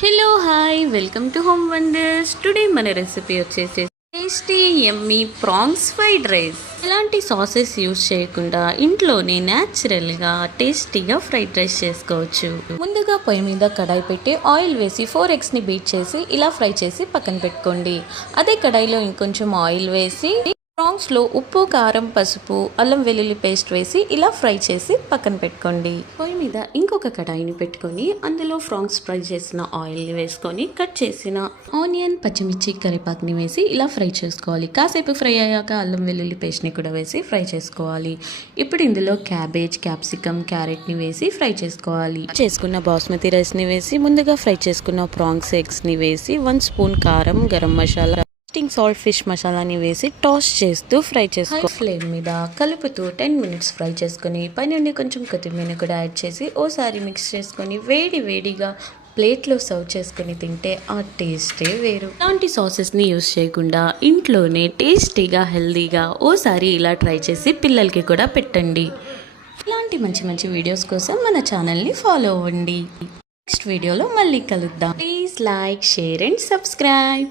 Hello hi welcome to home wonders. Today మన recipe వచ్చేసి tasty యమ్మీ prawns fried rice. ఎలాంటి sauces use చేయకుండా ఇంట్లోనే న్యాచురల్గా టేస్టీగా ఫ్రైడ్ రైస్ చేసుకోవచ్చు. ముందుగా పొయ్యి మీద కడాయి పెట్టి ఆయిల్ వేసి 4 eggsని బీట్ చేసి ఇలా ఫ్రై చేసి పక్కన పెట్టుకోండి. అదే కడాయిలో ఇంకొంచెం ఆయిల్ వేసి ప్రాన్స్లో ఉప్పు, కారం, పసుపు, అల్లం వెల్లుల్లి పేస్ట్ వేసి ఇలా ఫ్రై చేసి పక్కన పెట్టుకోండి. పొయ్యి మీద ఇంకొక కడాయిని పెట్టుకొని అందులో ప్రాన్స్ ఫ్రై చేసిన ఆయిల్ని వేసుకొని కట్ చేసిన ఆనియన్, పచ్చిమిర్చి, కరివేపాకుని వేసి ఇలా ఫ్రై చేసుకోవాలి. కాసేపు ఫ్రై అయ్యాక అల్లం వెల్లుల్లి పేస్ట్ని కూడా వేసి ఫ్రై చేసుకోవాలి. ఇప్పుడు ఇందులో క్యాబేజ్, క్యాప్సికమ్, క్యారెట్ని వేసి ఫ్రై చేసుకోవాలి. చేసుకున్న బాస్మతి రైస్ని వేసి ముందుగా ఫ్రై చేసుకున్న ప్రాన్స్, ఎగ్స్ని వేసి 1 స్పూన్ కారం, గరం మసాలా, సాల్ట్, ఫిష్ మసాలాని వేసి టాస్ చేస్తూ ఫ్రై చేసుకో. ఫ్లేమ్ మీద కలుపుతూ 10 minutes ఫ్రై చేసుకొని పైనుండి కొంచెం కొత్తిమీర కూడా యాడ్ చేసి ఓసారి మిక్స్ చేసుకొని వేడిగా ప్లేట్లో సర్వ్ చేసుకొని తింటే ఆ టేస్టే వేరు. ఇలాంటి సాసెస్ని యూస్ చేయకుండా ఇంట్లోనే టేస్టీగా, హెల్దీగా ఓసారి ఇలా ట్రై చేసి పిల్లలకి కూడా పెట్టండి. ఇలాంటి మంచి వీడియోస్ కోసం మన ఛానల్ని ఫాలో అవ్వండి. నెక్స్ట్ వీడియోలో మళ్ళీ కలుద్దాం. Please like, share and subscribe.